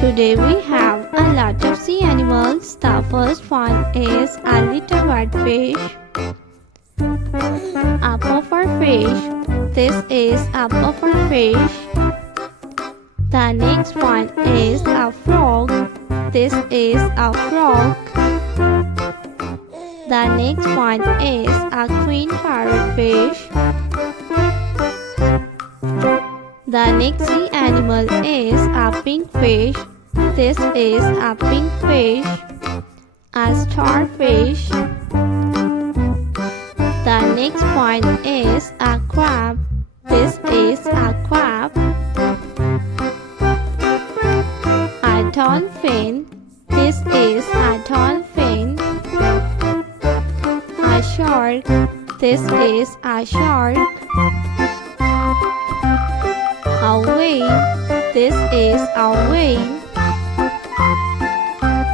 Today we have a lot of sea animals. The first one is a little white fish, a puffer fish. This is a puffer fish. The next one is a frog. This is a frog. The next one is a queen parrotfish. The next sea animal is a pink fish. This is a pink fish. A starfish. The next one is a crab. This is a crab. A dolphin. This is a dolphin. A shark. This is a shark. A whale. This is a whale.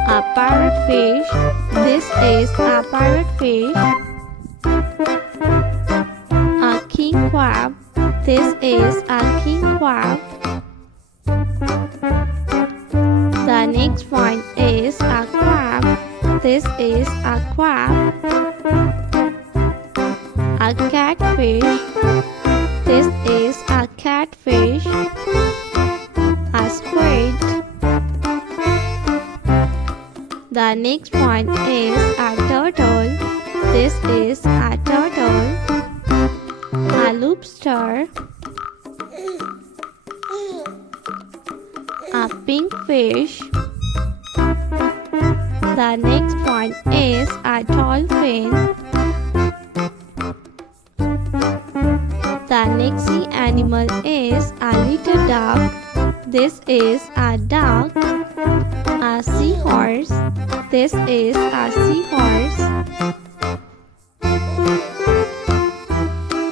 A parrotfish. This is a parrotfish. A king crab. This is a king crab. The next one is a crab. This is a crab. A catfish. This is a catfish. A squid. The next one is a turtle. This is a turtle. A lobster. A pink fish. The next one is a dolphin. The next sea animal is a little duck. This is a duck. A seahorse. This is a seahorse.